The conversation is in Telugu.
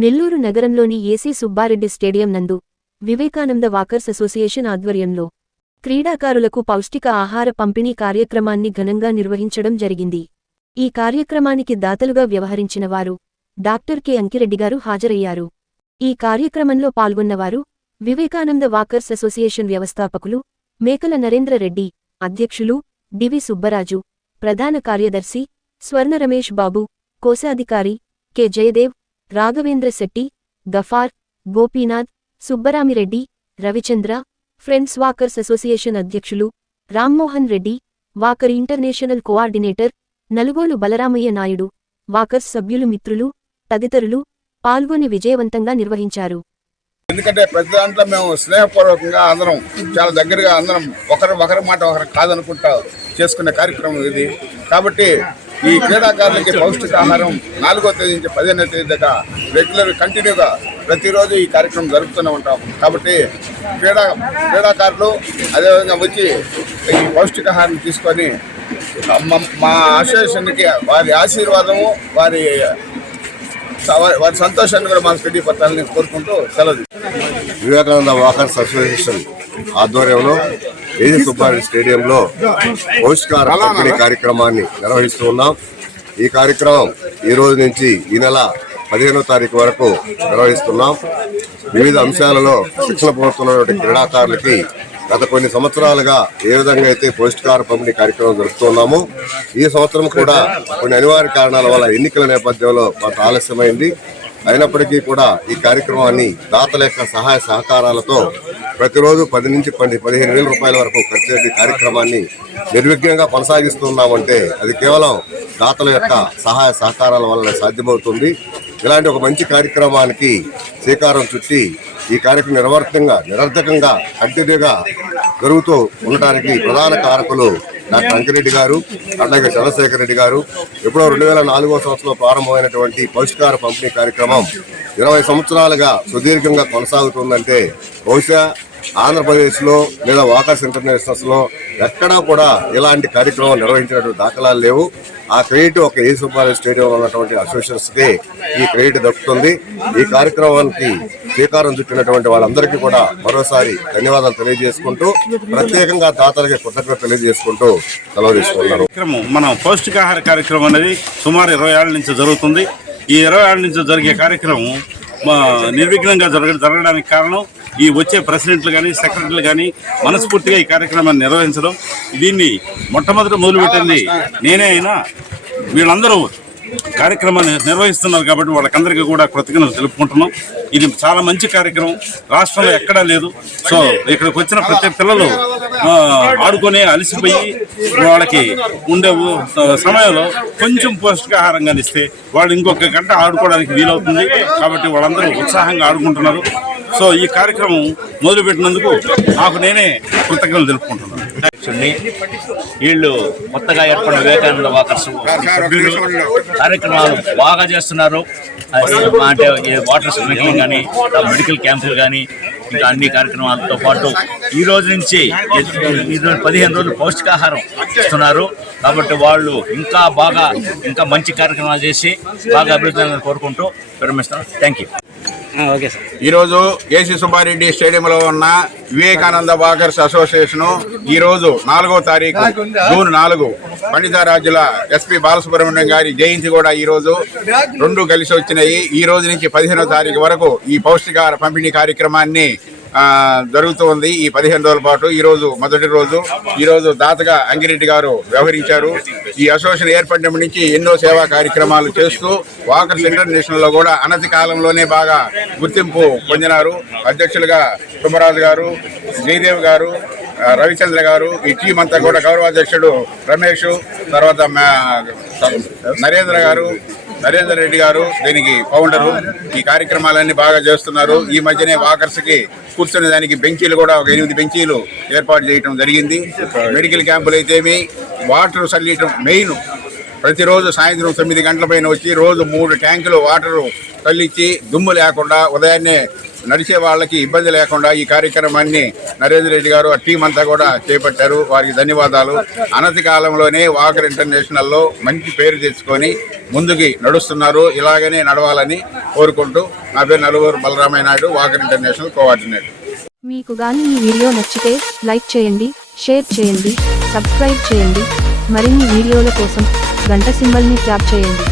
నెల్లూరు నగరంలోని ఏసీ సుబ్బారెడ్డి స్టేడియం నందు వివేకానంద వాకర్స్ అసోసియేషన్ ఆధ్వర్యంలో క్రీడాకారులకు పౌష్టిక ఆహార పంపిణీ కార్యక్రమాన్ని ఘనంగా నిర్వహించడం జరిగింది. ఈ కార్యక్రమానికి దాతలుగా వ్యవహరించిన వారు డాక్టర్ కె. అంకిరెడ్డి గారు హాజరయ్యారు. ఈ కార్యక్రమంలో పాల్గొన్నవారు వివేకానంద వాకర్స్ అసోసియేషన్ వ్యవస్థాపకులు మేకల నరేంద్రరెడ్డి అధ్యక్షులు డివి సుబ్బరాజు ప్రధాన కార్యదర్శి స్వర్ణ రమేష్ బాబు కోశాధికారి K. Jayadev Raghavendra Shetty Gafar Gopinath Subbaramireddy Ravichandra friends walkers association అధ్యక్షులు Rammohan Reddy walker international coordinator Nalugolu Balaramayya Naidu walkers సభ్యులు మిత్రులు తదితరులు పాల్గొని విజయవంతంగా నిర్వహించారు. ఎందుకంటే ప్రతి దాంట్లో మేము స్నేహపూర్వకంగా అందరం చాలా దగ్గరగా అందరం ఒకరు ఒకరి మాట ఒకరు కాదనుకుంటా చేసుకునే కార్యక్రమం ఇది. కాబట్టి ఈ క్రీడాకారులకి పౌష్టికాహారం నాలుగో తేదీ నుంచి పదిహేనో తేదీ దాకా రెగ్యులర్ కంటిన్యూగా ప్రతిరోజు ఈ కార్యక్రమం జరుపుతూనే ఉంటాం. కాబట్టి క్రీడా క్రీడాకారులు అదేవిధంగా వచ్చి ఈ పౌష్టికాహారం తీసుకొని మా- అసోసియేషన్కి వారి ఆశీర్వాదము వారి వారి సంతోషాన్ని కూడా మాకు తెలియపరచాలని కోరుకుంటూ సెలవు వివేకానంద వాకర్స్ అసోసియేషన్ ఆధ్వర్యంలో ఏజీ సుబ్బారెడ్డి స్టేడియంలో పౌష్టికార పంపిణీ కార్యక్రమాన్ని నిర్వహిస్తూ ఉన్నాం. ఈ కార్యక్రమం ఈ రోజు నుంచి ఈ నెల పదిహేనో తారీఖు వరకు నిర్వహిస్తున్నాం. వివిధ అంశాలలో శిక్షణ పొందుతున్నటువంటి క్రీడాకారులకి గత కొన్ని సంవత్సరాలుగా ఏ విధంగా అయితే పౌష్టికార పంపిణీ కార్యక్రమం జరుపుతున్నామో ఈ సంవత్సరం కూడా కొన్ని అనివార్య కారణాల వల్ల ఎన్నికల నేపథ్యంలో కొంత ఆలస్యమైంది. అయినప్పటికీ కూడా ఈ కార్యక్రమాన్ని దాతల యొక్క సహాయ సహకారాలతో ప్రతిరోజు పది నుంచి పది పదిహేను వేల రూపాయల వరకు ఖర్చు కార్యక్రమాన్ని నిర్విఘ్నంగా కొనసాగిస్తున్నామంటే అది కేవలం దాతల యొక్క సహాయ సహకారాల వల్ల సాధ్యమవుతుంది. ఇలాంటి ఒక మంచి కార్యక్రమానికి శ్రీకారం చుట్టి ఈ కార్యక్రమం నిర్వర్తంగా నిరర్ధకంగా కంటిన్యూగా జరుగుతూ ఉండటానికి ప్రధాన కారకులు డాక్టర్ అంకిరెడ్డి గారు అలాగే చంద్రశేఖర్ రెడ్డి గారు. ఎప్పుడో రెండు వేల నాలుగో సంవత్సరంలో ప్రారంభమైనటువంటి పౌష్టికార పంపిణీ కార్యక్రమం ఇరవై సంవత్సరాలుగా సుదీర్ఘంగా కొనసాగుతుందంటే బహుశా ఆంధ్రప్రదేశ్లో లేదా వాకర్స్ ఇంటర్నేషనల్స్లో ఎక్కడా కూడా ఇలాంటి కార్యక్రమం నిర్వహించినటువంటి దాఖలాలు లేవు. ఆ క్రెడిట్ ఒక ఏ సుబ్బారెడ్డి స్టేడియంలో ఉన్నటువంటి అసోసియేషన్స్కి ఈ క్రెడిట్ దక్కుతుంది. ఈ కార్యక్రమానికి శ్రీకారం చుట్టినటువంటి వాళ్ళందరికీ కూడా మరోసారి ధన్యవాదాలు తెలియజేసుకుంటూ ప్రత్యేకంగా దాతలకి కృతజ్ఞత తెలియజేసుకుంటూ సెలవు తీసుకున్నారు మనం మన పౌష్టికాహార కార్యక్రమం అనేది సుమారు ఇరవై ఏళ్ళ నుంచి జరుగుతుంది. ఈ ఇరవై ఏళ్ళ నుంచి జరిగే కార్యక్రమం మా నిర్విఘ్నంగా జరగ జరగడానికి కారణం ఈ వచ్చే ప్రెసిడెంట్లు కానీ సెక్రటరీలు కానీ మనస్ఫూర్తిగా ఈ కార్యక్రమాన్ని నిర్వహించడం దీన్ని మొట్టమొదట మొదలుపెట్టింది నేనే అయినా వీళ్ళందరూ కార్యక్రమాన్ని నిర్వహిస్తున్నారు కాబట్టి వాళ్ళకందరికీ కూడా కృతజ్ఞతలు తెలుపుకుంటున్నాం. ఇది చాలా మంచి కార్యక్రమం. రాష్ట్రంలో ఎక్కడా లేదు. సో ఇక్కడికి వచ్చిన ప్రతి పిల్లలు ఆడుకునే ఆడుకొని అలసిపోయి వాళ్ళకి ఉండే సమయంలో కొంచెం పౌష్టికాహారంగా ఇస్తే వాళ్ళు ఇంకొక గంట ఆడుకోవడానికి వీలవుతుంది. కాబట్టి వాళ్ళందరూ ఉత్సాహంగా ఆడుకుంటున్నారు. సో ఈ కార్యక్రమం మొదలుపెట్టినందుకు నాకు నేనే కృతజ్ఞతలు తెలుపుకుంటున్నాను. వీళ్ళు కొత్తగా ఏర్పడిన వివేకానంద వాకర్స్ కార్యక్రమాలు బాగా చేస్తున్నారు. అంటే వాటర్ స్ప్రింక్లింగ్ కానీ మెడికల్ క్యాంపులు కానీ ఇంకా అన్ని కార్యక్రమాలతో పాటు ఈ రోజు నుంచి ఈ రోజు పదిహేను రోజులు పౌష్టికాహారం ఇస్తున్నారు. కాబట్టి వాళ్ళు ఇంకా బాగా ఇంకా మంచి కార్యక్రమాలు చేసి బాగా అభివృద్ధి కోరుకుంటూ విరమిస్తున్నారు థ్యాంక్ యూ ఈరోజు ఏసీ సుబ్బారెడ్డి స్టేడియంలో ఉన్న వివేకానంద బాకర్స్ అసోసియేషను ఈ రోజు నాలుగో తారీఖు జూన్ నాలుగు పండితారాజుల ఎస్పి బాలసుబ్రహ్మణ్యం గారి జయంతి కూడా ఈరోజు రెండు కలిసి వచ్చినాయి. ఈ రోజు నుంచి పదిహేనో తారీఖు వరకు ఈ పౌష్టికార పంపిణీ కార్యక్రమాన్ని జరుగుతూ ఉంది. ఈ పదిహేను రోజుల పాటు ఈరోజు మొదటి రోజు. ఈరోజు దాతగా అంగిరెడ్డి గారు వ్యవహరించారు. ఈ అసోసియేషన్ ఏర్పడినప్పటి నుంచి ఎన్నో సేవా కార్యక్రమాలు చేస్తూ వాకర్స్ ఇంటర్నేషనల్లో కూడా అనతి కాలంలోనే బాగా గుర్తింపు పొందినారు. అధ్యక్షులుగా సుబ్బరాజు గారు జయదేవ్ గారు రవిచంద్ర గారు ఈ టీం అంతా కూడా గౌరవాధ్యక్షుడు రమేష్ తర్వాత నరేంద్ర గారు నరేందర్ రెడ్డి గారు దీనికి ఫౌండరు ఈ కార్యక్రమాలన్నీ బాగా చేస్తున్నారు. ఈ మధ్యనే వాకర్స్కి కూర్చునే దానికి బెంచీలు కూడా ఒక ఎనిమిది బెంచీలు ఏర్పాటు చేయడం జరిగింది. మెడికల్ క్యాంపులు అయితేమి వాటర్ చల్లియటం మెయిన్. ప్రతిరోజు సాయంత్రం తొమ్మిది గంటల పైన వచ్చి రోజు మూడు ట్యాంకులు వాటర్ తల్లిచ్చి దుమ్ము లేకుండా ఉదయాన్నే నడిచే వాళ్ళకి ఇబ్బంది లేకుండా ఈ కార్యక్రమాన్ని నరేంద్ర రెడ్డి గారు ఆ టీం అంతా కూడా చేపట్టారు. వారికి ధన్యవాదాలు. అనతి కాలంలోనే వాకర్ ఇంటర్నేషనల్లో మంచి పేరు తెచ్చుకొని ముందుకి నడుస్తున్నారు. ఇలాగనే నడవాలని కోరుకుంటూ నా పేరు నలుగురు Balaramayya Naidu walker international coordinator. మీకు గాని ఈ వీడియో నచ్చితే లైక్ చేయండి షేర్ చేయండి సబ్స్క్రైబ్ చేయండి. మరిన్ని వీడియోల కోసం గంట సింబల్ని ట్యాప్ చేయండి.